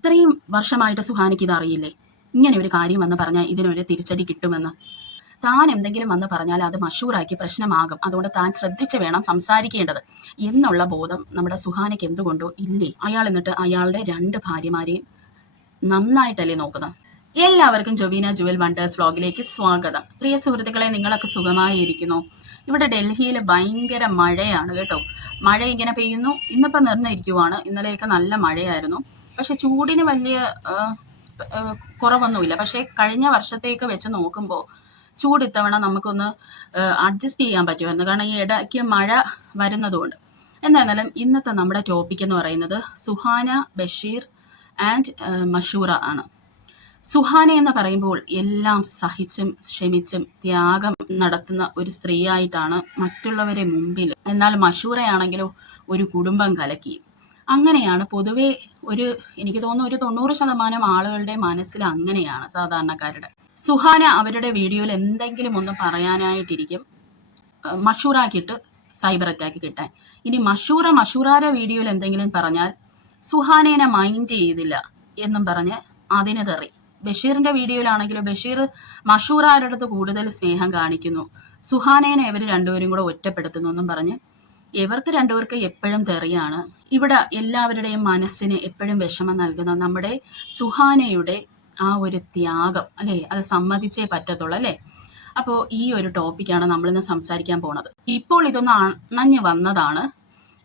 ഇത്രയും വർഷമായിട്ട് സുഹാനയ്ക്ക് ഇത് അറിയില്ലേ? ഇങ്ങനെ ഒരു കാര്യം വന്ന് പറഞ്ഞാൽ ഇതിനൊരു തിരിച്ചടി കിട്ടുമെന്ന്. താൻ എന്തെങ്കിലും വന്ന് പറഞ്ഞാൽ അത് മഷൂറാക്കി പ്രശ്നമാകും, അതുകൊണ്ട് താൻ ശ്രദ്ധിച്ച് വേണം സംസാരിക്കേണ്ടത് എന്നുള്ള ബോധം നമ്മുടെ സുഹാനയ്ക്ക് എന്തുകൊണ്ടോ ഇല്ലേ? അയാൾ എന്നിട്ട് അയാളുടെ 2 ഭാര്യമാരെയും നന്നായിട്ടല്ലേ നോക്കുന്നത്. എല്ലാവർക്കും ജൊവീന ജുവൽ വണ്ടേഴ്സ് വ്ലോഗിലേക്ക് സ്വാഗതം. പ്രിയ സുഹൃത്തുക്കളെ, നിങ്ങളൊക്കെ സുഖമായി ഇരിക്കുന്നു? ഇവിടെ ഡൽഹിയിൽ ഭയങ്കര മഴയാണ് കേട്ടോ. മഴ ഇങ്ങനെ പെയ്യുന്നു. ഇന്നിപ്പോൾ നിർന്നിരിക്കുവാണ്. ഇന്നലെയൊക്കെ നല്ല മഴയായിരുന്നു. പക്ഷെ ചൂടിന് വലിയ കുറവൊന്നുമില്ല. പക്ഷേ കഴിഞ്ഞ വർഷത്തേക്ക് വെച്ച് നോക്കുമ്പോൾ ചൂട് ഇത്തവണ നമുക്കൊന്ന് അഡ്ജസ്റ്റ് ചെയ്യാൻ പറ്റുമായിരുന്നു, കാരണം ഈ ഇടയ്ക്ക് മഴ വരുന്നതുകൊണ്ട്. എന്തായാലും ഇന്നത്തെ നമ്മുടെ ടോപ്പിക് എന്ന് പറയുന്നത് സുഹാന, ബഷീർ ആൻഡ് മഷൂറ ആണ്. സുഹാന എന്ന് പറയുമ്പോൾ എല്ലാം സഹിച്ചും ക്ഷമിച്ചും ത്യാഗം നടത്തുന്ന ഒരു സ്ത്രീയായിട്ടാണ് മറ്റുള്ളവരെ മുമ്പിൽ. എന്നാൽ മഷൂറയാണെങ്കിലോ ഒരു കുടുംബം കലക്കി. അങ്ങനെയാണ് പൊതുവെ എനിക്ക് തോന്നുന്നു ഒരു 90% ആളുകളുടെ മനസ്സിൽ അങ്ങനെയാണ്, സാധാരണക്കാരുടെ. സുഹാന അവരുടെ വീഡിയോയിൽ എന്തെങ്കിലും ഒന്ന് പറയാനായിട്ടിരിക്കും മഷൂറാക്കിയിട്ട് സൈബർ അറ്റാക്ക് കിട്ടാൻ. ഇനി മഷൂറാരെ വീഡിയോയിൽ എന്തെങ്കിലും പറഞ്ഞാൽ സുഹാനേനെ മൈൻഡ് ചെയ്തില്ല എന്നും പറഞ്ഞ് അതിന് തെറി. ബഷീറിന്റെ വീഡിയോയിലാണെങ്കിലും ബഷീർ മഷൂറാരുടെ അടുത്ത് കൂടുതൽ സ്നേഹം കാണിക്കുന്നു, സുഹാനേനെ ഇവർ രണ്ടുപേരും കൂടെ ഒറ്റപ്പെടുത്തുന്നു എന്നും പറഞ്ഞ് ഇവർക്ക് രണ്ടുപേർക്ക് എപ്പോഴും തെറിയാണ്. ഇവിടെ എല്ലാവരുടെയും മനസ്സിന് എപ്പോഴും വിഷമം നൽകുന്ന നമ്മുടെ സുഹാനയുടെ ആ ഒരു ത്യാഗം അല്ലേ, അത് സമ്മതിച്ചേ പറ്റത്തുള്ളൂ അല്ലേ. അപ്പോൾ ഈ ഒരു ടോപ്പിക്കാണ് നമ്മളിന്ന് സംസാരിക്കാൻ പോണത്. ഇപ്പോൾ ഇതൊന്ന് അണഞ്ഞു വന്നതാണ്.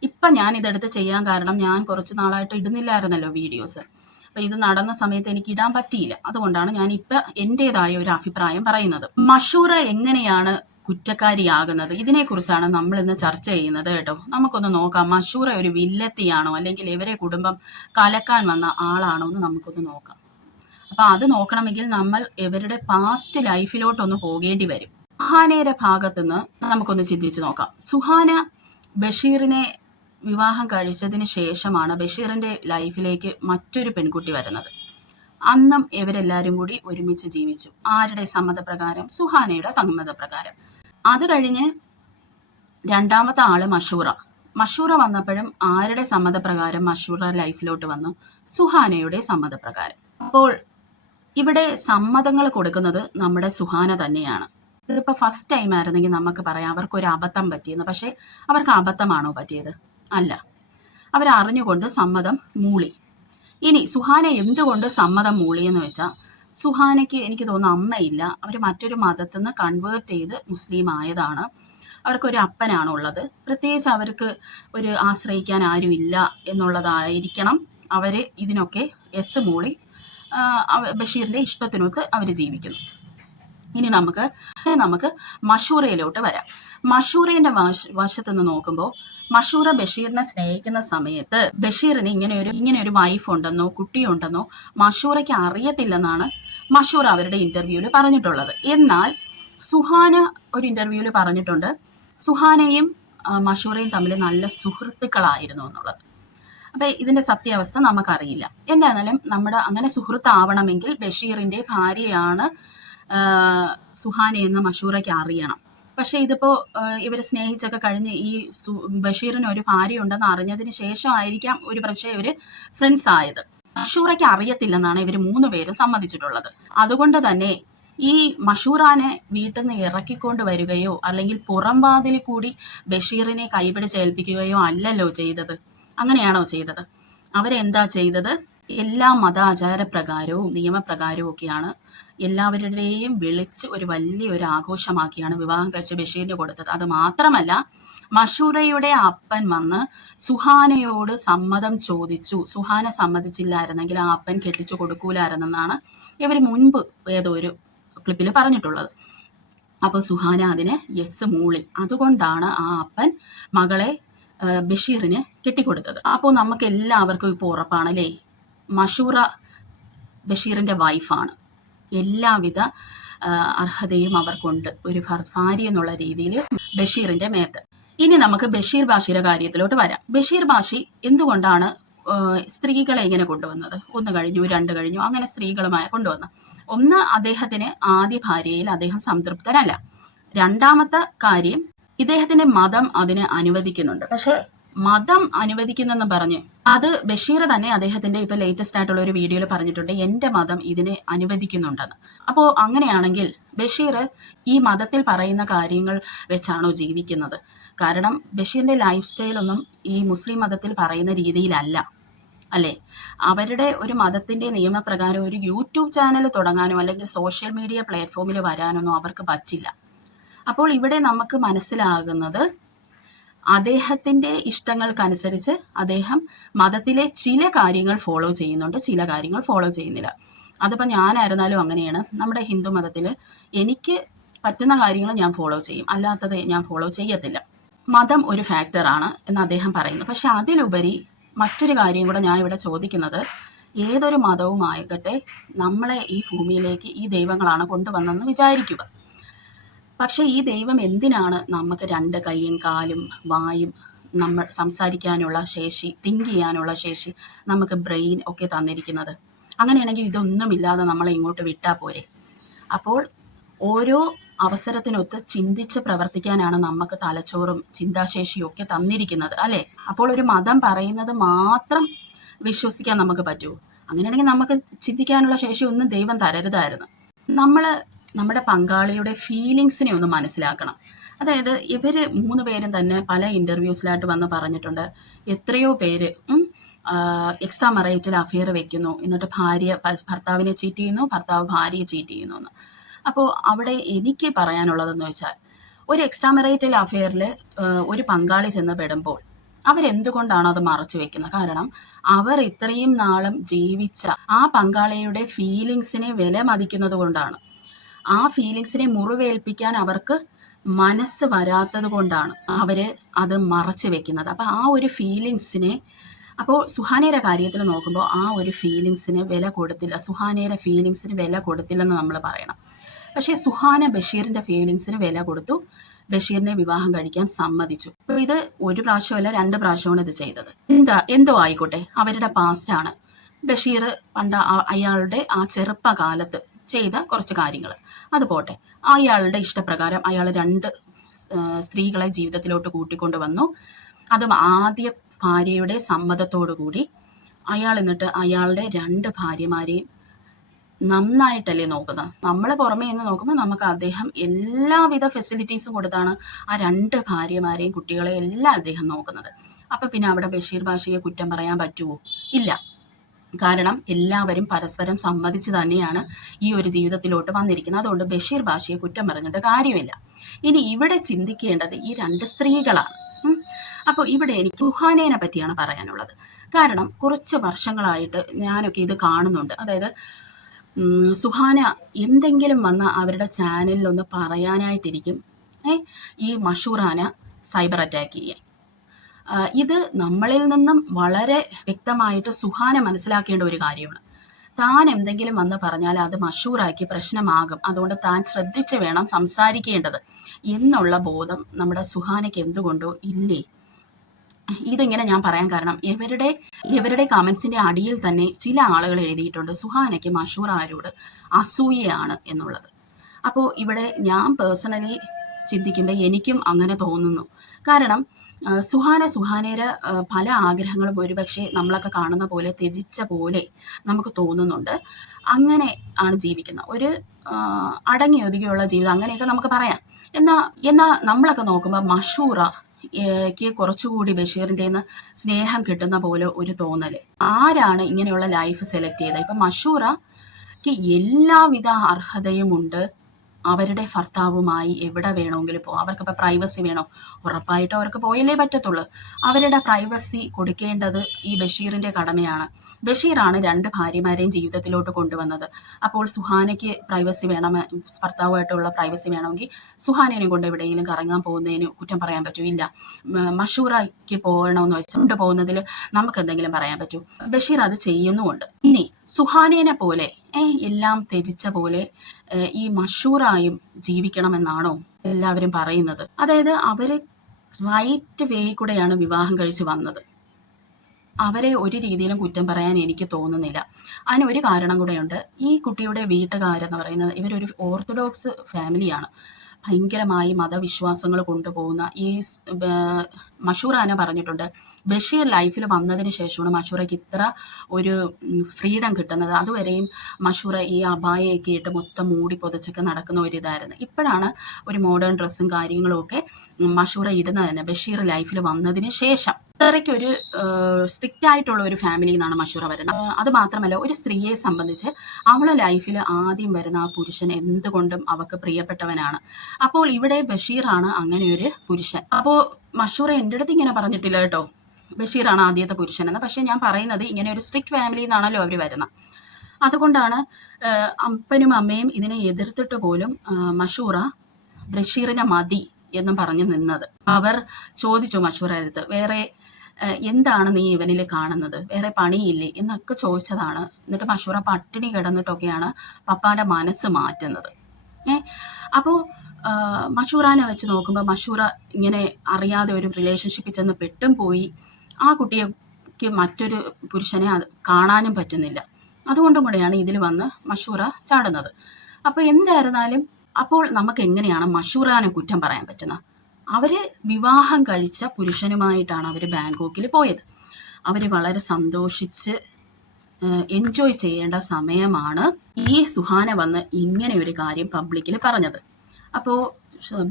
ഇപ്പം ഞാൻ ഇതെടുത്ത് ചെയ്യാൻ കാരണം, ഞാൻ കുറച്ച് നാളായിട്ട് ഇടുന്നില്ലായിരുന്നല്ലോ വീഡിയോസ്. അപ്പം ഇത് നടന്ന സമയത്ത് എനിക്ക് ഇടാൻ പറ്റിയില്ല. അതുകൊണ്ടാണ് ഞാൻ ഇപ്പം എൻ്റെതായ ഒരു അഭിപ്രായം പറയുന്നത്. മഷൂറ എങ്ങനെയാണ് കുറ്റക്കാരിയാകുന്നത്, ഇതിനെക്കുറിച്ചാണ് നമ്മൾ ഇന്ന് ചർച്ച ചെയ്യുന്നത് കേട്ടോ. നമുക്കൊന്ന് നോക്കാം, മഷൂറ ഒരു വില്ലത്തിയാണോ അല്ലെങ്കിൽ ഇവരെ കുടുംബം കലക്കാൻ വന്ന ആളാണോ എന്ന് നമുക്കൊന്ന് നോക്കാം. അപ്പം അത് നോക്കണമെങ്കിൽ നമ്മൾ ഇവരുടെ പാസ്റ്റ് ലൈഫിലോട്ടൊന്ന് പോകേണ്ടി വരും. സുഹാനയുടെ ഭാഗത്തുനിന്ന് നമുക്കൊന്ന് ചിന്തിച്ച് നോക്കാം. സുഹാന ബഷീറിനെ വിവാഹം കഴിച്ചതിന് ശേഷമാണ് ബഷീറിന്റെ ലൈഫിലേക്ക് മറ്റൊരു പെൺകുട്ടി വരുന്നത്. അന്നും ഇവരെല്ലാവരും കൂടി ഒരുമിച്ച് ജീവിച്ചു. ആരുടെ സമ്മതപ്രകാരം? സുഹാനയുടെ സമ്മതപ്രകാരം. അത് കഴിഞ്ഞ് രണ്ടാമത്തെ ആള് മഷൂറ വന്നപ്പോഴും ആരുടെ സമ്മതപ്രകാരം മഷൂറ ലൈഫിലോട്ട് വന്നു? സുഹാനയുടെ സമ്മതപ്രകാരം. അപ്പോൾ ഇവിടെ സമ്മതങ്ങൾ കൊടുക്കുന്നത് നമ്മുടെ സുഹാന തന്നെയാണ്. ഇതിപ്പോൾ ഫസ്റ്റ് ടൈം ആയിരുന്നെങ്കിൽ നമുക്ക് പറയാം അവർക്കൊരു അബദ്ധം പറ്റിയെന്ന്. പക്ഷേ അവർക്ക് അബദ്ധമാണോ പറ്റിയത്? അല്ല, അവരറിഞ്ഞുകൊണ്ട് സമ്മതം മൂളി. ഇനി സുഹാന എന്തുകൊണ്ട് സമ്മതം മൂളിയെന്ന് വെച്ചാൽ, സുഹാനയ്ക്ക് എനിക്ക് തോന്നുന്നു അമ്മയില്ല. അവർ മറ്റൊരു മതത്തിൽ നിന്ന് കൺവേർട്ട് ചെയ്ത് മുസ്ലിം ആയതാണ്. അവർക്കൊരു അപ്പനാണുള്ളത്. പ്രത്യേകിച്ച് അവർക്ക് ഒരു ആശ്രയിക്കാൻ ആരുമില്ല എന്നുള്ളതായിരിക്കണം അവർ ഇതിനൊക്കെ എസ് മൂളി ബഷീറിൻ്റെ ഇഷ്ടത്തിനൊത്ത് അവർ ജീവിക്കുന്നു. ഇനി നമുക്ക് മഷൂറയിലോട്ട് വരാം. മഷൂറേൻ്റെ വശത്ത് നിന്ന് നോക്കുമ്പോൾ, മഷൂറ ബഷീറിനെ സ്നേഹിക്കുന്ന സമയത്ത് ബഷീറിന് ഇങ്ങനെ ഒരു വൈഫ് ഉണ്ടെന്നോ കുട്ടിയുണ്ടെന്നോ മഷൂറയ്ക്ക് അറിയത്തില്ലെന്നാണ് മഷൂറ അവരുടെ ഇന്റർവ്യൂവിൽ പറഞ്ഞിട്ടുള്ളത്. എന്നാൽ സുഹാന ഒരു ഇന്റർവ്യൂവിൽ പറഞ്ഞിട്ടുണ്ട് സുഹാനയും മഷൂറയും തമ്മിൽ നല്ല സുഹൃത്തുക്കളായിരുന്നു എന്നുള്ളത്. അപ്പം ഇതിൻ്റെ സത്യാവസ്ഥ നമുക്കറിയില്ല. എന്തായാലും നമ്മുടെ അങ്ങനെ സുഹൃത്താവണമെങ്കിൽ ബഷീറിൻ്റെ ഭാര്യയാണ് സുഹാനയെന്ന് മഷൂറയ്ക്ക് അറിയണം. പക്ഷേ ഇതിപ്പോൾ ഇവർ സ്നേഹിച്ചൊക്കെ കഴിഞ്ഞ് ഈ ബഷീറിന് ഒരു ഭാര്യ ഉണ്ടെന്ന് അറിഞ്ഞതിന് ശേഷമായിരിക്കാം ഒരു പക്ഷേ ഇവർ ഫ്രണ്ട്സ് ആയത്. മഷൂറയ്ക്ക് അറിയത്തില്ലെന്നാണ് ഇവർ 3 പേരും സമ്മതിച്ചിട്ടുള്ളത്. അതുകൊണ്ട് തന്നെ ഈ മഷൂറാനെ വീട്ടിൽ നിന്ന് ഇറക്കിക്കൊണ്ട് വരികയോ അല്ലെങ്കിൽ പുറം വാതിലിൽ കൂടി ബഷീറിനെ കൈപിടിച്ചേൽപ്പിക്കുകയോ അല്ലല്ലോ ചെയ്തത്. അങ്ങനെയാണോ ചെയ്തത്? അവരെന്താ ചെയ്തത്? എല്ലാ മതാചാരപ്രകാരവും നിയമപ്രകാരവും ഒക്കെയാണ് എല്ലാവരുടെയും വിളിച്ച് ഒരു വലിയൊരു ആഘോഷമാക്കിയാണ് വിവാഹം കഴിച്ച് ബഷീറിന് കൊടുത്തത്. അത് മാത്രമല്ല, മഷൂറയുടെ അപ്പൻ വന്ന് സുഹാനയോട് സമ്മതം ചോദിച്ചു. സുഹാന സമ്മതിച്ചില്ലായിരുന്നെങ്കിൽ ആ അപ്പൻ കെട്ടിച്ചു കൊടുക്കൂലായിരുന്നെന്നാണ് ഇവർ മുൻപ് ഏതോ ഒരു ക്ലിപ്പിൽ പറഞ്ഞിട്ടുള്ളത്. അപ്പോൾ സുഹാന അതിന് യെസ് മൂളി. അതുകൊണ്ടാണ് ആ അപ്പൻ മകളെ ബഷീറിന് കെട്ടിക്കൊടുത്തത്. അപ്പോൾ നമുക്ക് എല്ലാവർക്കും ഇപ്പോൾ ഉറപ്പാണല്ലേ, മഷൂറ ബഷീറിൻ്റെ വൈഫാണ്. എല്ലാവിധ അർഹതയും അവർക്കുണ്ട് ഒരു ഭാര്യ എന്നുള്ള രീതിയിൽ ബഷീറിൻ്റെ മേത്ത്. ഇനി നമുക്ക് ബഷീർ ബാഷിയുടെ കാര്യത്തിലോട്ട് വരാം. ബഷീർ ബാഷി എന്തുകൊണ്ടാണ് സ്ത്രീകളെ ഇങ്ങനെ കൊണ്ടുവന്നത്? 1 കഴിഞ്ഞു 2 കഴിഞ്ഞു അങ്ങനെ സ്ത്രീകളുമായി കൊണ്ടുവന്നു. ഒന്ന്, അദ്ദേഹത്തിന് ആദ്യ ഭാര്യയിൽ അദ്ദേഹം സംതൃപ്തനല്ല. രണ്ടാമത്തെ കാര്യം, ഇദ്ദേഹത്തിന്റെ മതം അതിന് അനുവദിക്കുന്നുണ്ട്. പക്ഷെ മതം അനുവദിക്കുന്നെന്ന് പറഞ്ഞ് അത് ബഷീർ തന്നെ അദ്ദേഹത്തിന്റെ ഇപ്പൊ ലേറ്റസ്റ്റ് ആയിട്ടുള്ള ഒരു വീഡിയോയിൽ പറഞ്ഞിട്ടുണ്ട്, എന്റെ മതം ഇതിനെ അനുവദിക്കുന്നുണ്ടെന്ന്. അപ്പോൾ അങ്ങനെയാണെങ്കിൽ ബഷീർ ഈ മതത്തിൽ പറയുന്ന കാര്യങ്ങൾ വെച്ചാണോ ജീവിക്കുന്നത്? കാരണം ബഷീറിന്റെ ലൈഫ് സ്റ്റൈലൊന്നും ഈ മുസ്ലിം മതത്തിൽ പറയുന്ന രീതിയിലല്ല, അല്ലേ? അവരുടെ ഒരു മതത്തിന്റെ നിയമപ്രകാരം ഒരു യൂട്യൂബ് ചാനൽ തുടങ്ങാനോ അല്ലെങ്കിൽ സോഷ്യൽ മീഡിയ പ്ലാറ്റ്ഫോമിൽ വരാനൊന്നും അവർക്ക് പറ്റില്ല. അപ്പോൾ ഇവിടെ നമുക്ക് മനസ്സിലാകുന്നത് അദ്ദേഹത്തിന്റെ ഇഷ്ടങ്ങൾക്കനുസരിച്ച് അദ്ദേഹം മതത്തിലെ ചില കാര്യങ്ങൾ ഫോളോ ചെയ്യുന്നുണ്ട്, ചില കാര്യങ്ങൾ ഫോളോ ചെയ്യുന്നില്ല. അതിപ്പോൾ ഞാനായിരുന്നാലും അങ്ങനെയാണ്. നമ്മുടെ ഹിന്ദു മതത്തിൽ എനിക്ക് പറ്റുന്ന കാര്യങ്ങൾ ഞാൻ ഫോളോ ചെയ്യും, അല്ലാത്തത് ഞാൻ ഫോളോ ചെയ്യത്തില്ല. മതം ഒരു ഫാക്ടറാണ് എന്ന് അദ്ദേഹം പറയുന്നു. പക്ഷെ അതിലുപരി മറ്റൊരു കാര്യം കൂടെ ഞാൻ ഇവിടെ ചോദിക്കുന്നത്, ഏതൊരു മതവും ആയിക്കട്ടെ നമ്മളെ ഈ ഭൂമിയിലേക്ക് ഈ ദൈവങ്ങളാണ് കൊണ്ടുവന്നെന്ന് വിചാരിക്കുക. പക്ഷെ ഈ ദൈവം എന്തിനാണ് നമുക്ക് രണ്ട് കൈയും കാലും വായും നമ്മൾ സംസാരിക്കാനുള്ള ശേഷി, തിങ്ക് ചെയ്യാനുള്ള ശേഷി, നമുക്ക് ബ്രെയിൻ ഒക്കെ തന്നിരിക്കുന്നത്? അങ്ങനെയാണെങ്കിൽ ഇതൊന്നുമില്ലാതെ നമ്മളെ ഇങ്ങോട്ട് വിട്ടാൽ പോരെ? അപ്പോൾ ഓരോ അവസരത്തിനൊത്ത് ചിന്തിച്ച് പ്രവർത്തിക്കാനാണ് നമുക്ക് തലച്ചോറും ചിന്താശേഷിയും ഒക്കെ തന്നിരിക്കുന്നത്, അല്ലേ? അപ്പോൾ ഒരു മതം പറയുന്നത് മാത്രം വിശ്വസിക്കാൻ നമുക്ക് പറ്റൂ? അങ്ങനെയാണെങ്കിൽ നമുക്ക് ചിന്തിക്കാനുള്ള ശേഷി ഒന്നും ദൈവം തരരുതായിരുന്നു. നമ്മുടെ പങ്കാളിയുടെ ഫീലിങ്സിനെ ഒന്ന് മനസ്സിലാക്കണം. അതായത് ഇവർ 3 പേരും തന്നെ പല ഇൻ്റർവ്യൂസിലായിട്ട് വന്ന് പറഞ്ഞിട്ടുണ്ട്, എത്രയോ പേര് എക്സ്ട്രാ മറൈറ്റൽ അഫെയർ വെക്കുന്നു, എന്നിട്ട് ഭർത്താവിനെ ചീറ്റ് ചെയ്യുന്നു, ഭർത്താവ് ഭാര്യയെ ചീറ്റ് ചെയ്യുന്നു എന്ന്. അപ്പോൾ അവിടെ എനിക്ക് പറയാനുള്ളതെന്ന് വെച്ചാൽ, ഒരു എക്സ്ട്രാ മറൈറ്റൽ അഫെയറിൽ ഒരു പങ്കാളി ചെന്ന് പെടുമ്പോൾ അവരെന്തുകൊണ്ടാണ് അത് മറച്ചു വെക്കുന്നത്? കാരണം അവർ ഇത്രയും നാളും ജീവിച്ച ആ പങ്കാളിയുടെ ഫീലിങ്സിനെ വില മതിക്കുന്നത് കൊണ്ടാണ്. ആ ഫീലിങ്സിനെ മുറിവേൽപ്പിക്കാൻ അവർക്ക് മനസ്സ് വരാത്തത് കൊണ്ടാണ് അവര് അത് മറച്ചു വെക്കുന്നത്. അപ്പം ആ ഒരു ഫീലിങ്സിനെ, അപ്പോൾ സുഹാനയുടെ കാര്യത്തിൽ നോക്കുമ്പോൾ ആ ഒരു ഫീലിങ്സിന് വില കൊടുത്തില്ല, സുഹാനയുടെ ഫീലിങ്സിന് വില കൊടുത്തില്ലെന്ന് നമ്മൾ പറയണം. പക്ഷേ സുഹാന ബഷീറിന്റെ ഫീലിങ്സിന് വില കൊടുത്തു, ബഷീറിനെ വിവാഹം കഴിക്കാൻ സമ്മതിച്ചു. അപ്പോൾ ഇത് ഒരു പ്രാവശ്യമല്ല 2 പ്രാവശ്യമാണ് ഇത് ചെയ്തത്. എന്തോ ആയിക്കോട്ടെ, അവരുടെ പാസ്റ്റാണ്. ബഷീർ പണ്ട് അയാളുടെ ആ ചെറുപ്പകാലത്ത് ചെയ്ത കുറച്ച് കാര്യങ്ങൾ അത് പോട്ടെ. അയാളുടെ ഇഷ്ടപ്രകാരം അയാൾ 2 സ്ത്രീകളെ ജീവിതത്തിലോട്ട് കൂട്ടിക്കൊണ്ട് വന്നു. അതും ആദ്യ ഭാര്യയുടെ സമ്മതത്തോടു കൂടി. അയാൾ എന്നിട്ട് അയാളുടെ 2 ഭാര്യമാരെയും നന്നായിട്ടല്ലേ നോക്കുന്നത്? നമ്മൾ പുറമേ നിന്ന് നോക്കുമ്പോൾ നമുക്ക് അദ്ദേഹം എല്ലാവിധ ഫെസിലിറ്റീസും കൊടുത്താണ് ആ 2 ഭാര്യമാരെയും കുട്ടികളെയും എല്ലാം അദ്ദേഹം നോക്കുന്നത്. അപ്പം പിന്നെ അവിടെ ബഷീർ ഭാഷയെ കുറ്റം പറയാൻ പറ്റുമോ? ഇല്ല. കാരണം എല്ലാവരും പരസ്പരം സമ്മതിച്ച് തന്നെയാണ് ഈ ഒരു ജീവിതത്തിലോട്ട് വന്നിരിക്കുന്നത്. അതുകൊണ്ട് ബഷീർ ഭാഷയെ കുറ്റം പറഞ്ഞിട്ട് കാര്യമില്ല. ഇനി ഇവിടെ ചിന്തിക്കേണ്ടത് ഈ 2 സ്ത്രീകളാണ്. അപ്പോൾ ഇവിടെ എനിക്ക് സുഹാനേനെ പറ്റിയാണ് പറയാനുള്ളത്. കാരണം കുറച്ച് വർഷങ്ങളായിട്ട് ഞാനൊക്കെ ഇത് കാണുന്നുണ്ട്. അതായത് സുഹാന എന്തെങ്കിലും വന്ന് അവരുടെ ചാനലിലൊന്ന് പറയാനായിട്ടിരിക്കും, ഈ മഷൂറാന സൈബർ അറ്റാക്ക് ചെയ്യാൻ. ഇത് നമ്മളിൽ നിന്നും വളരെ വ്യക്തമായിട്ട് സുഹാന മനസ്സിലാക്കേണ്ട ഒരു കാര്യമാണ്. താൻ എന്തെങ്കിലും വന്ന് പറഞ്ഞാൽ അത് മഷൂറാക്കി പ്രശ്നമാകും, അതുകൊണ്ട് താൻ ശ്രദ്ധിച്ച് വേണം സംസാരിക്കേണ്ടത് എന്നുള്ള ബോധം നമ്മുടെ സുഹാനയ്ക്ക് എന്തുകൊണ്ടോ ഇല്ലേ? ഇതിങ്ങനെ ഞാൻ പറയാൻ കാരണം, ഇവരുടെ കമൻസിന്റെ അടിയിൽ തന്നെ ചില ആളുകൾ എഴുതിയിട്ടുണ്ട് സുഹാനയ്ക്ക് മഷൂറാരോട് അസൂയയാണ് എന്നുള്ളത്. അപ്പോൾ ഇവിടെ ഞാൻ പേഴ്സണലി ചിന്തിക്കുമ്പോൾ എനിക്കും അങ്ങനെ തോന്നുന്നു. കാരണം സുഹാനയുടെ പല ആഗ്രഹങ്ങളും ഒരുപക്ഷെ നമ്മളൊക്കെ കാണുന്ന പോലെ ത്യജിച്ച പോലെ നമുക്ക് തോന്നുന്നുണ്ട്. അങ്ങനെ ആണ് ജീവിക്കുന്നത്, ഒരു അടങ്ങി ഒതുങ്ങിയുള്ള ജീവിതം അങ്ങനെയൊക്കെ നമുക്ക് പറയാം. എന്നാൽ നമ്മളൊക്കെ നോക്കുമ്പോൾ മഷൂറയ്ക്ക് കുറച്ചുകൂടി ബഷീറിൻ്റെ നിന്ന് സ്നേഹം കിട്ടുന്ന പോലെ ഒരു തോന്നല്. ആരാണ് ഇങ്ങനെയുള്ള ലൈഫ് സെലക്ട് ചെയ്തത്? ഇപ്പം മഷൂറയ്ക്ക് എല്ലാവിധ അർഹതയുമുണ്ട് അവരുടെ ഭർത്താവുമായി എവിടെ വേണമെങ്കിലും പോകാം. അവർക്കിപ്പോൾ പ്രൈവസി വേണോ? ഉറപ്പായിട്ടും അവർക്ക് പോയല്ലേ പറ്റത്തുള്ളൂ. അവരുടെ പ്രൈവസി കൊടുക്കേണ്ടത് ഈ ബഷീറിൻ്റെ കടമയാണ്. ബഷീറാണ് 2 ഭാര്യമാരെയും ജീവിതത്തിലോട്ട് കൊണ്ടുവന്നത്. അപ്പോൾ സുഹാനയ്ക്ക് പ്രൈവസി ഭർത്താവുമായിട്ടുള്ള പ്രൈവസി വേണമെങ്കിൽ സുഹാനേനെ കൊണ്ട് എവിടെയെങ്കിലും കറങ്ങാൻ പോകുന്നതിന് കുറ്റം പറയാൻ പറ്റുമോ? ഇല്ല. മഷൂറയ്ക്ക് പോകണമെന്ന് വെച്ചുകൊണ്ട് പോകുന്നതിൽ നമുക്ക് എന്തെങ്കിലും പറയാൻ പറ്റൂ? ബഷീർ അത് ചെയ്യുന്നുമുണ്ട്. ഇനി സുഹാനേനെ പോലെ എല്ലാം ത്യജിച്ച പോലെ ഈ മഷൂറായും ജീവിക്കണമെന്നാണോ എല്ലാവരും പറയുന്നത്? അതായത് അവര് റൈറ്റ് വേ കൂടെയാണ് വിവാഹം കഴിച്ച് വന്നത്. അവരെ ഒരു രീതിയിലും കുറ്റം പറയാൻ എനിക്ക് തോന്നുന്നില്ല. അതിന് ഒരു കാരണം കൂടെയുണ്ട്. ഈ കുട്ടിയുടെ വീട്ടുകാരെന്ന് പറയുന്നത് ഇവരൊരു ഓർത്തഡോക്സ് ഫാമിലിയാണ്. ഭയങ്കരമായി മതവിശ്വാസങ്ങൾ കൊണ്ടുപോകുന്ന ഈ മഷൂറ തന്നെ പറഞ്ഞിട്ടുണ്ട്, ബഷീർ ലൈഫിൽ വന്നതിന് ശേഷമാണ് മഷൂറയ്ക്ക് ഇത്ര ഒരു ഫ്രീഡം കിട്ടുന്നത്. അതുവരെയും മഷൂറ ഈ അബായയൊക്കെ ഇട്ട് മൊത്തം മൂടി പൊതച്ചൊക്കെ നടക്കുന്ന ഒരു ഇതായിരുന്നു. ഇപ്പോഴാണ് ഒരു മോഡേൺ ഡ്രസ്സും കാര്യങ്ങളും ഒക്കെ മഷൂറ ഇടുന്നത് തന്നെ ബഷീർ ലൈഫിൽ വന്നതിന് ശേഷം. അത്രയ്ക്കൊരു സ്ട്രിക്റ്റ് ആയിട്ടുള്ള ഒരു ഫാമിലിയിൽ നിന്നാണ് മഷൂറ വരുന്നത്. അത് മാത്രമല്ല, ഒരു സ്ത്രീയെ സംബന്ധിച്ച് അവളെ ലൈഫിൽ ആദ്യം വരുന്ന ആ പുരുഷൻ എന്തുകൊണ്ടും അവൾക്ക് പ്രിയപ്പെട്ടവനാണ്. അപ്പോൾ ഇവിടെ ബഷീറാണ് അങ്ങനെ ഒരു പുരുഷൻ. അപ്പോൾ മഷൂറ എൻ്റെ അടുത്ത് ഇങ്ങനെ പറഞ്ഞിട്ടില്ല കേട്ടോ, ബഷീറാണ് ആദ്യത്തെ പുരുഷനെന്ന്. പക്ഷെ ഞാൻ പറയുന്നത് ഇങ്ങനെ ഒരു സ്ട്രിക്റ്റ് ഫാമിലിയിൽ നിന്നാണല്ലോ അവർ വരുന്നത്. അതുകൊണ്ടാണ് അപ്പനും അമ്മയും ഇതിനെ എതിർത്തിട്ട് പോലും മഷൂറ ബഷീറിനെ മതി എന്നും പറഞ്ഞു നിന്നത്. അവർ ചോദിച്ചു മഷൂറയുടെ അടുത്ത്, വേറെ എന്താണ് നീ ഇവനിൽ കാണുന്നത്, വേറെ പണിയില്ലേ എന്നൊക്കെ ചോദിച്ചതാണ്. എന്നിട്ട് മഷൂറ പട്ടിണി കിടന്നിട്ടൊക്കെയാണ് പപ്പായുടെ മനസ്സ് മാറ്റുന്നത്. അപ്പോൾ മഷൂറാനെ വെച്ച് നോക്കുമ്പോൾ മഷൂറ ഇങ്ങനെ അറിയാതെ ഒരു റിലേഷൻഷിപ്പിൽ ചെന്ന് പെട്ടും പോയി. ആ കുട്ടിക്ക് മറ്റൊരു പുരുഷനെ കാണാനും പറ്റുന്നില്ല. അതുകൊണ്ടും കൂടെയാണ് ഇതിൽ വന്ന് മഷൂറ ചാടുന്നത്. അപ്പോൾ എന്തായിരുന്നാലും അപ്പോൾ നമുക്ക് എങ്ങനെയാണ് മഷൂറാനെ കുറ്റം പറയാൻ പറ്റുന്നത്? അവർ വിവാഹം കഴിച്ച പുരുഷനുമായിട്ടാണ് അവർ ബാങ്കോക്കിൽ പോയത്. അവർ വളരെ സന്തോഷിച്ച് എൻജോയ് ചെയ്യേണ്ട സമയമാണ് ഈ സുഹാന വന്ന് ഇങ്ങനെ ഒരു കാര്യം പബ്ലിക്കിൽ പറഞ്ഞത്. അപ്പോൾ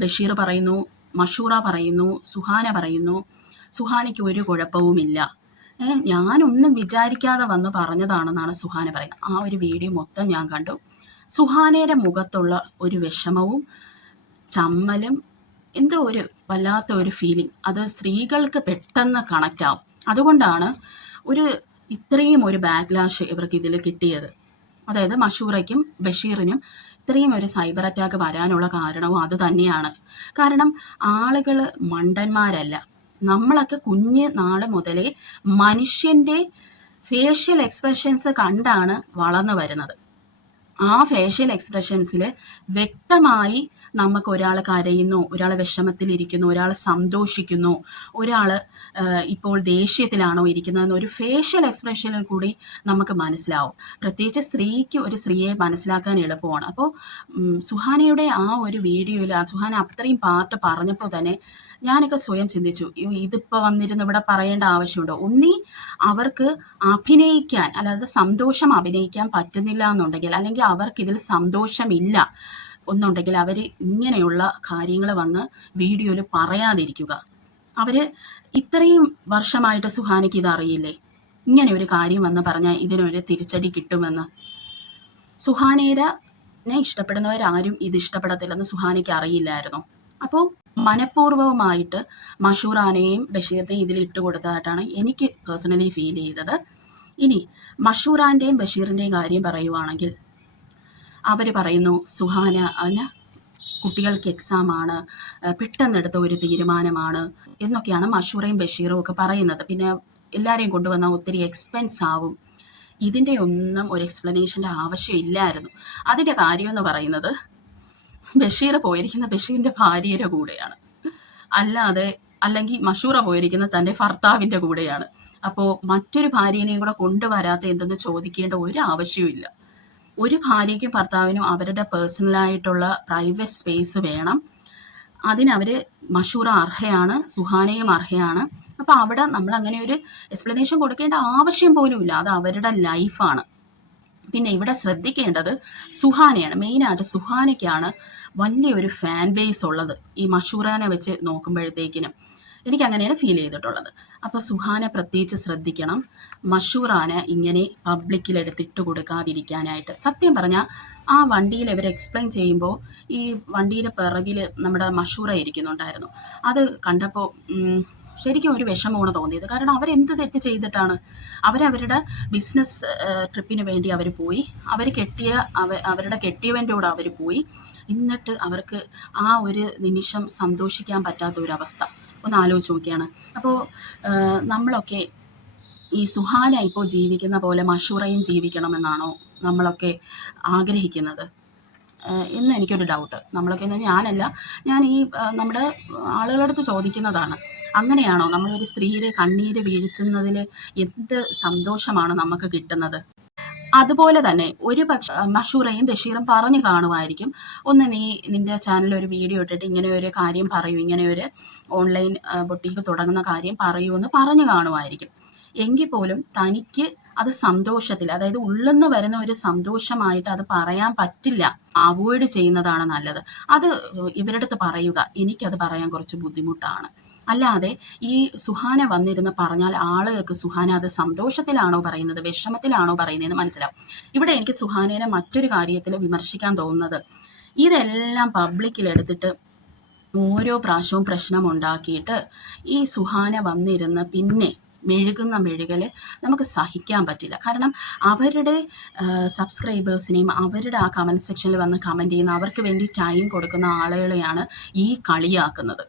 ബഷീർ പറയുന്നു, മഷൂറ പറയുന്നു, സുഹാന പറയുന്നു സുഹാനയ്ക്ക് ഒരു കുഴപ്പവുമില്ല, ഞാനൊന്നും വിചാരിക്കാതെ വന്ന് പറഞ്ഞതാണെന്നാണ് സുഹാന പറയുന്നത്. ആ ഒരു വീഡിയോ മൊത്തം ഞാൻ കണ്ടു. സുഹാനയുടെ മുഖത്തുള്ള ഒരു വിഷമവും ചമ്മലും എന്തോ ഒരു വല്ലാത്ത ഒരു ഫീലിംഗ്, അത് സ്ത്രീകൾക്ക് പെട്ടെന്ന് കണക്റ്റ് ആവും. അതുകൊണ്ടാണ് ഇത്രയും ഒരു ബാക്ക്ലാഷ് ഇവർക്ക് ഇതിൽ കിട്ടിയത്. അതായത് മഷൂറയ്ക്കും ബഷീറിനും ഇത്രയും ഒരു സൈബർ അറ്റാക്ക് വരാനുള്ള കാരണവും അത് തന്നെയാണ്. കാരണം ആളുകൾ മണ്ടന്മാരല്ല. നമ്മളൊക്കെ കുഞ്ഞ് നാള് മുതലേ മനുഷ്യൻ്റെ ഫേഷ്യൽ എക്സ്പ്രഷൻസ് കണ്ടാണ് വളർന്നു വരുന്നത്. ആ ഫേഷ്യൽ എക്സ്പ്രഷൻസിൽ വ്യക്തമായി നമുക്ക് ഒരാൾ കരയുന്നു, ഒരാൾ വിഷമത്തിലിരിക്കുന്നു, ഒരാൾ സന്തോഷിക്കുന്നു, ഒരാൾ ഇപ്പോൾ ദേഷ്യത്തിലാണോ ഇരിക്കുന്നതെന്ന് ഒരു ഫേഷ്യൽ എക്സ്പ്രഷനിൽ കൂടി നമുക്ക് മനസ്സിലാവും. പ്രത്യേകിച്ച് സ്ത്രീക്ക് ഒരു സ്ത്രീയെ മനസ്സിലാക്കാൻ എളുപ്പമാണ്. അപ്പോൾ സുഹാനയുടെ ആ ഒരു വീഡിയോയിൽ സുഹാന അത്രയും പാർട്ട് പറഞ്ഞപ്പോൾ തന്നെ ഞാനൊക്കെ സ്വയം ചിന്തിച്ചു, ഇതിപ്പോൾ വന്നിരുന്ന് ഇവിടെ പറയേണ്ട ആവശ്യമുണ്ടോ? ഒന്നീ അവർക്ക് അഭിനയിക്കാൻ, അല്ലാതെ സന്തോഷം അഭിനയിക്കാൻ പറ്റുന്നില്ല എന്നുണ്ടെങ്കിൽ, അല്ലെങ്കിൽ അവർക്കിതിൽ സന്തോഷമില്ല ഒന്നുണ്ടെങ്കിൽ അവർ ഇങ്ങനെയുള്ള കാര്യങ്ങൾ വന്ന് വീഡിയോയിൽ പറയാതിരിക്കുക. അവർ ഇത്രയും വർഷമായിട്ട് സുഹാനയ്ക്ക് ഇതറിയില്ലേ, ഇങ്ങനെ ഒരു കാര്യം വന്ന് പറഞ്ഞാൽ ഇതിനൊരു തിരിച്ചടി കിട്ടുമെന്ന്? സുഹാനയെ ഇഷ്ടപ്പെടുന്നവരാരും ഇത് ഇഷ്ടപ്പെടത്തില്ലെന്ന് സുഹാനയ്ക്ക് അറിയില്ലായിരുന്നു. അപ്പോൾ മനഃപൂർവ്വമായിട്ട് മഷൂറാനെയും ബഷീറിനെയും ഇതിൽ ഇട്ട് കൊടുത്തതായിട്ടാണ് എനിക്ക് പേഴ്സണലി ഫീൽ ചെയ്തത്. ഇനി മഷൂറാൻ്റെയും ബഷീറിൻ്റെയും കാര്യം പറയുവാണെങ്കിൽ, അവർ പറയുന്നു സുഹാന കുട്ടികൾക്ക് എക്സാമാണ്, പെട്ടെന്നെടുത്ത ഒരു തീരുമാനമാണ് എന്നൊക്കെയാണ് മഷൂറയും ബഷീറും ഒക്കെ പറയുന്നത്. പിന്നെ എല്ലാവരെയും കൊണ്ടുവന്നാൽ ഒത്തിരി എക്സ്പെൻസ് ആവും. ഇതിൻ്റെ ഒന്നും ഒരു എക്സ്പ്ലനേഷൻ്റെ ആവശ്യമില്ലായിരുന്നു. അതിൻ്റെ കാര്യമെന്ന് പറയുന്നത്, ബഷീർ പോയിരിക്കുന്ന ബഷീറിൻ്റെ ഭാര്യയുടെ കൂടെയാണ്, അല്ലെങ്കിൽ മഷൂറ പോയിരിക്കുന്ന തൻ്റെ ഭർത്താവിൻ്റെ കൂടെയാണ്. അപ്പോൾ മറ്റൊരു ഭാര്യനെയും കൂടെ കൊണ്ടുവരാത്ത എന്തെന്ന് ചോദിക്കേണ്ട ഒരു ആവശ്യമില്ല. ഒരു ഭാര്യയ്ക്കും ഭർത്താവിനും അവരുടെ പേഴ്സണലായിട്ടുള്ള പ്രൈവറ്റ് സ്പേസ് വേണം. അതിനവർ മഷൂറ അർഹയാണ്, സുഹാനയും അർഹയാണ്. അപ്പോൾ അവിടെ നമ്മൾ അങ്ങനെ ഒരു എക്സ്പ്ലനേഷൻ കൊടുക്കേണ്ട ആവശ്യം പോലും ഇല്ല. അത് അവരുടെ ലൈഫാണ്. പിന്നെ ഇവിടെ ശ്രദ്ധിക്കേണ്ടത് സുഹാനയാണ്. മെയിനായിട്ട് സുഹാനയ്ക്കാണ് വലിയൊരു ഫാൻ ബേസ് ഉള്ളത് ഈ മഷൂറാനെ വെച്ച് നോക്കുമ്പോഴത്തേക്കിനും. എനിക്കങ്ങനെയാണ് ഫീൽ ചെയ്തിട്ടുള്ളത്. അപ്പോൾ സുഹാന പ്രത്യേകിച്ച് ശ്രദ്ധിക്കണം, മഷൂറാനെ ഇങ്ങനെ പബ്ലിക്കിലെടുത്തിട്ട് കൊടുക്കാതിരിക്കാനായിട്ട്. സത്യം പറഞ്ഞാൽ ആ വണ്ടിയിൽ ഇവർ എക്സ്പ്ലെയിൻ ചെയ്യുമ്പോൾ ഈ വണ്ടിയുടെ പിറകിൽ നമ്മുടെ മഷൂറ ഇരിക്കുന്നുണ്ടായിരുന്നു. അത് കണ്ടപ്പോൾ ശരിക്കും ഒരു വിഷമമാണ് തോന്നിയത്. കാരണം അവരെന്ത് തെറ്റ് ചെയ്തിട്ടാണ്? അവരവരുടെ ബിസിനസ് ട്രിപ്പിന് വേണ്ടി അവർ പോയി, അവരുടെ കെട്ടിയവൻ്റെ കൂടെ അവർ പോയി, എന്നിട്ട് അവർക്ക് ആ ഒരു നിമിഷം സന്തോഷിക്കാൻ പറ്റാത്ത ഒരവസ്ഥ ഒന്ന് ആലോചിച്ച് നോക്കിയാണ്. അപ്പോൾ നമ്മളൊക്കെ ഈ സുഹാന ഇപ്പോൾ ജീവിക്കുന്ന പോലെ മഷൂറയും ജീവിക്കണമെന്നാണോ നമ്മളൊക്കെ ആഗ്രഹിക്കുന്നത് എന്ന് എനിക്കൊരു ഡൗട്ട്. നമ്മളൊക്കെ ഞാൻ ഈ നമ്മുടെ ആളുകളടുത്ത് ചോദിക്കുന്നതാണ്. അങ്ങനെയാണോ നമ്മളൊരു സ്ത്രീയുടെ കണ്ണീര് വീഴ്ത്തുന്നതിൽ എന്ത് സന്തോഷമാണ് നമുക്ക് കിട്ടുന്നത്? അതുപോലെ തന്നെ ഒരു പക്ഷെ മഷൂറയും ബഷീറും പറഞ്ഞു കാണുമായിരിക്കും, ഒന്ന് നീ നിന്റെ ചാനലിൽ ഒരു വീഡിയോ ഇട്ടിട്ട് ഇങ്ങനെ ഒരു കാര്യം പറയൂ, ഇങ്ങനെ ഒരു ഓൺലൈൻ ബൊട്ടീക്ക് തുടങ്ങുന്ന കാര്യം പറയൂ എന്ന് പറഞ്ഞു കാണുമായിരിക്കും. എങ്കിൽ പോലും തനിക്ക് അത് സന്തോഷത്തിൽ, അതായത് ഉള്ളിന്ന് വരുന്ന ഒരു സന്തോഷമായിട്ട് അത് പറയാൻ പറ്റില്ല, അവോയ്ഡ് ചെയ്യുന്നതാണ് നല്ലത്. അത് ഇവരുടെ അടുത്ത് പറയുക, എനിക്കത് പറയാൻ കുറച്ച് ബുദ്ധിമുട്ടാണ്. അല്ലാതെ ഈ സുഹാന വന്നിരുന്ന് പറഞ്ഞാൽ ആളുകൾക്ക് സുഹാന അത് സന്തോഷത്തിലാണോ പറയുന്നത്, വിഷമത്തിലാണോ പറയുന്നതെന്ന് മനസ്സിലാവും. ഇവിടെ എനിക്ക് സുഹാനേനെ മറ്റൊരു കാര്യത്തിൽ വിമർശിക്കാൻ തോന്നുന്നത്, ഇതെല്ലാം പബ്ലിക്കിലെടുത്തിട്ട് ഓരോ പ്രാവശ്യവും പ്രശ്നമുണ്ടാക്കിയിട്ട് ഈ സുഹാന വന്നിരുന്ന് പിന്നെ മെഴുകുന്ന മെഴുകൽ നമുക്ക് സഹിക്കാൻ പറ്റില്ല. കാരണം അവരുടെ സബ്സ്ക്രൈബേഴ്സിനെയും അവരുടെ ആ കമൻറ്റ് സെക്ഷനിൽ വന്ന് കമൻറ്റ് ചെയ്യുന്ന, അവർക്ക് വേണ്ടി ടൈം കൊടുക്കുന്ന ആളുകളെയാണ് ഈ കളിയാക്കുന്നത്.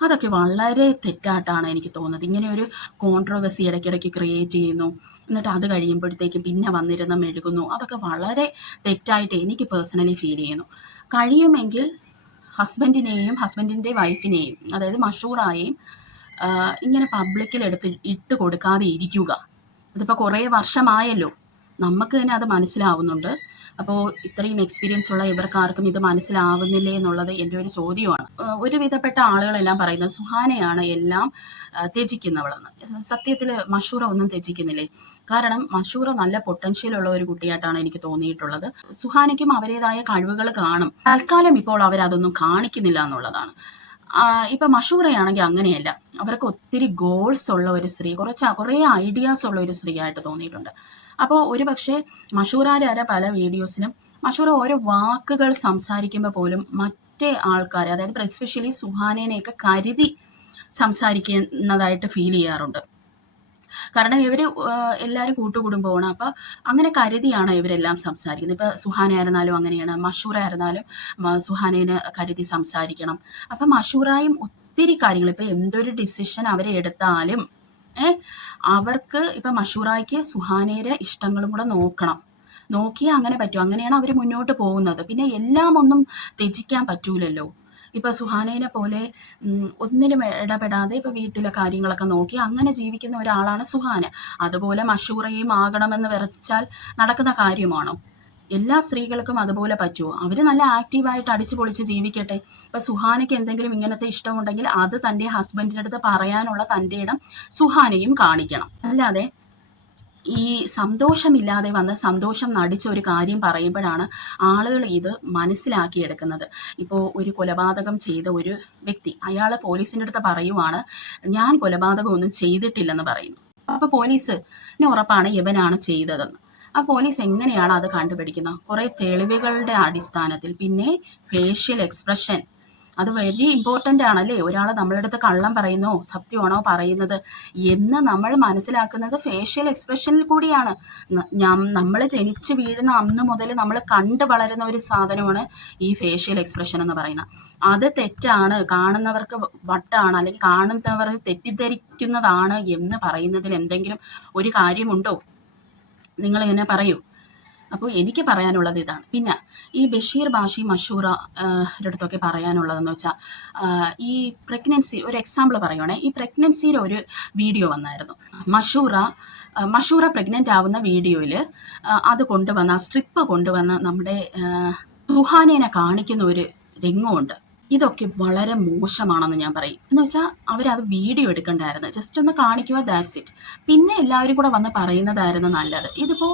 അതൊക്കെ വളരെ തെറ്റായിട്ടാണ് എനിക്ക് തോന്നുന്നത്. ഇങ്ങനെ ഒരു കോൺട്രവേഴ്സി ഇടയ്ക്കിടയ്ക്ക് ക്രിയേറ്റ് ചെയ്യുന്നു, എന്നിട്ട് അത് കഴിയുമ്പോഴത്തേക്കും പിന്നെ വന്നിരുന്ന് മെഴുകുന്നു. അതൊക്കെ വളരെ തെറ്റായിട്ട് എനിക്ക് പേഴ്സണലി ഫീൽ ചെയ്യുന്നു. കഴിയുമെങ്കിൽ ഹസ്ബൻഡിനെയും ഹസ്ബൻഡിൻ്റെ വൈഫിനെയും, അതായത് മഷൂറായെയും ഇങ്ങനെ പബ്ലിക്കിലെടുത്ത് ഇട്ട് കൊടുക്കാതെ ഇരിക്കുക. അതിപ്പോൾ കുറേ വർഷമായല്ലോ, നമുക്ക് തന്നെ അത് മനസ്സിലാവുന്നുണ്ട്. അപ്പോൾ ഇത്രയും എക്സ്പീരിയൻസ് ഉള്ള ഇവർക്കാർക്കും ഇത് മനസ്സിലാവുന്നില്ലേ എന്നുള്ളത് എൻ്റെ ഒരു ചോദ്യമാണ്. ഒരുവിധപ്പെട്ട ആളുകളെല്ലാം പറയുന്നത് സുഹാനയാണ് എല്ലാം ത്യജിക്കുന്നവളെന്ന്. സത്യത്തിൽ മഷൂറ ഒന്നും ത്യജിക്കുന്നില്ലേ? കാരണം മഷൂറ നല്ല പൊട്ടൻഷ്യൽ ഉള്ള ഒരു കുട്ടിയായിട്ടാണ് എനിക്ക് തോന്നിയിട്ടുള്ളത്. സുഹാനയ്ക്കും അവരുടേതായ കഴിവുകൾ കാണും, തൽക്കാലം ഇപ്പോൾ അവരതൊന്നും കാണിക്കുന്നില്ല എന്നുള്ളതാണ്. ഇപ്പം മഷൂറയാണെങ്കിൽ അങ്ങനെയല്ല, അവർക്ക് ഒത്തിരി ഗോൾസ് ഉള്ള ഒരു സ്ത്രീ, കുറേ ഐഡിയാസ് ഉള്ള ഒരു സ്ത്രീ ആയിട്ട് തോന്നിയിട്ടുണ്ട്. അപ്പോൾ ഒരു പക്ഷേ മഷൂറാരെ പല വീഡിയോസിലും മഷൂറ ഓരോ വാക്കുകൾ സംസാരിക്കുമ്പോൾ പോലും മറ്റേ ആൾക്കാർ, അതായത് എസ്പെഷ്യലി സുഹാനേനെയൊക്കെ കരുതി സംസാരിക്കുന്നതായിട്ട് ഫീൽ ചെയ്യാറുണ്ട്. കാരണം ഇവർ എല്ലാവരും കൂട്ടുകുടുംബമാണ്. അപ്പോൾ അങ്ങനെ കരുതിയാണ് ഇവരെല്ലാം സംസാരിക്കുന്നത്. ഇപ്പോൾ സുഹാന ആയിരുന്നാലും അങ്ങനെയാണ്, മഷൂറ ആയിരുന്നാലും സുഹാനേനെ കരുതി സംസാരിക്കണം. അപ്പം മഷൂറായും ഒത്തിരി കാര്യങ്ങൾ, ഇപ്പോൾ എന്തൊരു ഡിസിഷൻ അവരെ എടുത്താലും അവർക്ക് ഇപ്പം മഷൂറായ്ക്ക് സുഹാനയുടെ ഇഷ്ടങ്ങളും കൂടെ നോക്കിയാൽ അങ്ങനെ പറ്റും. അങ്ങനെയാണ് അവർ മുന്നോട്ട് പോകുന്നത്. പിന്നെ എല്ലാം ഒന്നും ത്യജിക്കാൻ പറ്റൂലല്ലോ. ഇപ്പം സുഹാനേനെ പോലെ ഒന്നിനും ഇടപെടാതെ ഇപ്പം വീട്ടിലെ കാര്യങ്ങളൊക്കെ നോക്കി അങ്ങനെ ജീവിക്കുന്ന ഒരാളാണ് സുഹാന. അതുപോലെ മഷൂറയും ആകണമെന്ന് വിറച്ചാൽ നടക്കുന്ന കാര്യമാണോ? എല്ലാ സ്ത്രീകൾക്കും അതുപോലെ പറ്റുമോ? അവർ നല്ല ആക്റ്റീവായിട്ട് അടിച്ചു പൊളിച്ച് ജീവിക്കട്ടെ. ഇപ്പം സുഹാനയ്ക്ക് എന്തെങ്കിലും ഇങ്ങനത്തെ ഇഷ്ടമുണ്ടെങ്കിൽ അത് തൻ്റെ ഹസ്ബൻഡിൻ്റെ അടുത്ത് പറയാനുള്ള തൻ്റെ ഇടം സുഹാനയും കാണിക്കണം. അല്ലാതെ ഈ സന്തോഷമില്ലാതെ വന്ന് സന്തോഷം നടിച്ച ഒരു കാര്യം പറയുമ്പോഴാണ് ആളുകൾ ഇത് മനസ്സിലാക്കിയെടുക്കുന്നത്. ഇപ്പോൾ ഒരു കൊലപാതകം ചെയ്ത ഒരു വ്യക്തി, അയാൾ പോലീസിൻ്റെ അടുത്ത് പറയുവാണ് ഞാൻ കൊലപാതകം ഒന്നും ചെയ്തിട്ടില്ലെന്ന് പറയുന്നു. അപ്പോൾ പോലീസിന് ഉറപ്പാണ് ഇവനാണ് ചെയ്തതെന്ന്. ആ പോലീസ് എങ്ങനെയാണ് അത് കണ്ടുപിടിക്കുന്നത്? കുറേ തെളിവുകളുടെ അടിസ്ഥാനത്തിൽ. പിന്നെ ഫേഷ്യൽ എക്സ്പ്രഷൻ, അത് വെരി ഇമ്പോർട്ടൻ്റ് ആണല്ലേ. ഒരാൾ നമ്മളുടെ അടുത്ത് കള്ളം പറയുന്നോ സത്യമാണോ പറയുന്നത് എന്ന് നമ്മൾ മനസ്സിലാക്കുന്നത് ഫേഷ്യൽ എക്സ്പ്രഷനിൽ കൂടിയാണ്. നമ്മൾ ജനിച്ച് വീഴുന്ന അന്ന് മുതൽ നമ്മൾ കണ്ട് വളരുന്ന ഒരു സാധനമാണ് ഈ ഫേഷ്യൽ എക്സ്പ്രഷൻ എന്ന് പറയുന്നത്. അത് തെറ്റാണ്, കാണുന്നവർക്ക് വട്ടാണ്, അല്ലെങ്കിൽ കാണുന്നവർ തെറ്റിദ്ധരിക്കുന്നതാണ് എന്ന് പറയുന്നതിൽ എന്തെങ്കിലും ഒരു കാര്യമുണ്ടോ? നിങ്ങൾ എന്നെ പറയൂ. അപ്പോൾ എനിക്ക് പറയാനുള്ളത് ഇതാണ്. പിന്നെ ഈ ബഷീർ ബാഷി മഷൂറ അടുത്തൊക്കെ പറയാനുള്ളതെന്ന് വെച്ചാൽ, ഈ പ്രഗ്നൻസി ഒരു എക്സാമ്പിൾ പറയുവാണേ, ഈ പ്രഗ്നൻസിയുടെ ഒരു വീഡിയോ വന്നായിരുന്നു. മഷൂറ പ്രഗ്നൻ്റ് ആവുന്ന വീഡിയോയിൽ അത് കൊണ്ടുവന്ന സ്ട്രിപ്പ് കൊണ്ടുവന്ന് നമ്മുടെ സുഹാനേനെ കാണിക്കുന്ന ഒരു രംഗമുണ്ട്. ഇതൊക്കെ വളരെ മോശമാണെന്ന് ഞാൻ പറയും. എന്ന് വെച്ചാൽ അവരത് വീഡിയോ എടുക്കണ്ടായിരുന്നു, ജസ്റ്റ് ഒന്ന് കാണിക്കുക, ദാറ്റ്സ് ഇറ്റ്. പിന്നെ എല്ലാവരും കൂടെ വന്ന് പറയുന്നതായിരുന്നു നല്ലത്. ഇതിപ്പോൾ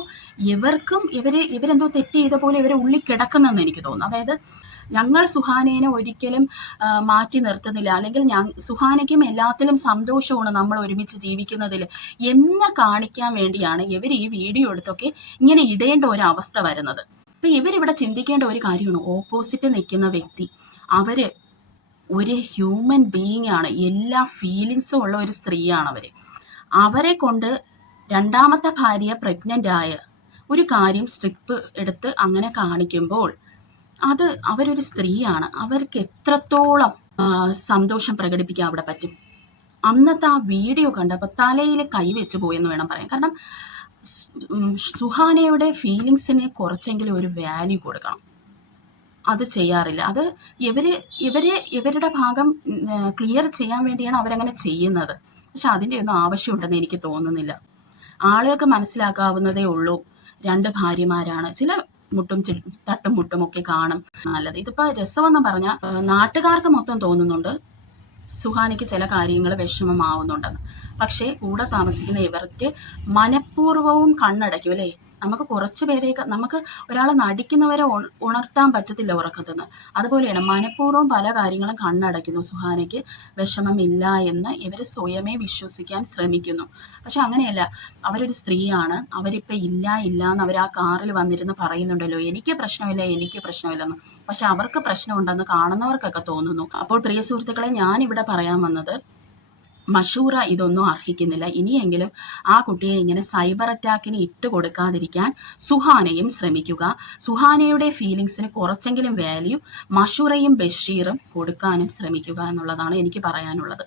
ഇവരെന്തോ തെറ്റ് ചെയ്ത പോലെ ഇവരെ ഉള്ളിൽ കിടക്കുന്നെന്ന് എനിക്ക് തോന്നുന്നു. അതായത് ഞങ്ങൾ സുഹാനേനെ ഒരിക്കലും മാറ്റി നിർത്തുന്നില്ല, അല്ലെങ്കിൽ സുഹാനയ്ക്കും എല്ലാത്തിലും സന്തോഷമാണ് നമ്മൾ ഒരുമിച്ച് ജീവിക്കുന്നതിൽ എന്ന് കാണിക്കാൻ വേണ്ടിയാണ് ഇവർ ഈ വീഡിയോ എടുത്തൊക്കെ ഇങ്ങനെ ഇടേണ്ട ഒരു അവസ്ഥ വരുന്നത്. അപ്പം ഇവരിവിടെ ചിന്തിക്കേണ്ട ഒരു കാര്യമാണ്, ഓപ്പോസിറ്റ് നിൽക്കുന്ന വ്യക്തി അവർ ഒരു ഹ്യൂമൻ ബീയിങ് ആണ്, എല്ലാ ഫീലിങ്സും ഉള്ള ഒരു സ്ത്രീയാണ് അവരെ കൊണ്ട് രണ്ടാമത്തെ ഭാര്യ പ്രഗ്നൻ്റ് ആയ ഒരു കാര്യം സ്ട്രിപ്പ് എടുത്ത് അങ്ങനെ കാണിക്കുമ്പോൾ അത് അവരൊരു സ്ത്രീയാണ്, അവർക്ക് എത്രത്തോളം സന്തോഷം പ്രകടിപ്പിക്കാൻ അവിടെ പറ്റും. അന്നത്തെ ആ വീഡിയോ കണ്ടപ്പോൾ തലയിൽ കൈവച്ച് പോയെന്ന് വേണം പറയാൻ. കാരണം സുഹാനയുടെ ഫീലിങ്സിന് കുറച്ചെങ്കിലും ഒരു വാല്യൂ കൊടുക്കണം. അത് ചെയ്യാറില്ല. അത് ഇവരുടെ ഭാഗം ക്ലിയർ ചെയ്യാൻ വേണ്ടിയാണ് അവരങ്ങനെ ചെയ്യുന്നത്. പക്ഷെ അതിൻ്റെ ഒന്നും ആവശ്യമുണ്ടെന്ന് എനിക്ക് തോന്നുന്നില്ല. ആളുകൾക്ക് മനസ്സിലാക്കാവുന്നതേ ഉള്ളൂ. രണ്ട് ഭാര്യമാരാണ്, ചില തട്ടും മുട്ടും ഒക്കെ കാണും. നല്ലത് ഇതിപ്പോ രസമെന്ന് പറഞ്ഞാൽ നാട്ടുകാർക്ക് മൊത്തം തോന്നുന്നുണ്ട് സുഹാനയ്ക്ക് ചില കാര്യങ്ങൾ വിഷമമാവുന്നുണ്ടെന്ന്. പക്ഷേ കൂടെ താമസിക്കുന്ന ഇവർക്ക് മനഃപൂർവ്വവും കണ്ണടയ്ക്കും അല്ലേ. നമുക്ക് കുറച്ച് പേരെയൊക്കെ നമുക്ക് ഒരാളെ നടിക്കുന്നവരെ ഉണർത്താൻ പറ്റത്തില്ല ഉറക്കത്തുനിന്ന്. അതുപോലെയാണ് മനഃപൂർവ്വം പല കാര്യങ്ങളും കണ്ണടയ്ക്കുന്നു. സുഹാനയ്ക്ക് വിഷമമില്ല എന്ന് ഇവർ സ്വയമേ വിശ്വസിക്കാൻ ശ്രമിക്കുന്നു. പക്ഷെ അങ്ങനെയല്ല, അവരൊരു സ്ത്രീയാണ്, അവരിപ്പോൾ ഇല്ല എന്ന് അവർ ആ കാറിൽ വന്നിരുന്ന് പറയുന്നുണ്ടല്ലോ, എനിക്ക് പ്രശ്നമില്ലെന്ന്. പക്ഷെ അവർക്ക് പ്രശ്നമുണ്ടെന്ന് കാണുന്നവർക്കൊക്കെ തോന്നുന്നു. അപ്പോൾ പ്രിയ സുഹൃത്തുക്കളെ, ഞാനിവിടെ പറയാൻ വന്നത് മഷൂറ ഇതൊന്നും അർഹിക്കുന്നില്ല. ഇനിയെങ്കിലും ആ കുട്ടിയെ ഇങ്ങനെ സൈബർ അറ്റാക്കിന് ഇട്ട് കൊടുക്കാതിരിക്കാൻ സുഹാനയും ശ്രമിക്കുക. സുഹാനയുടെ ഫീലിങ്സിന് കുറച്ചെങ്കിലും വാല്യൂ മഷൂറയും ബഷീറും കൊടുക്കാനും ശ്രമിക്കുക എന്നുള്ളതാണ് എനിക്ക് പറയാനുള്ളത്.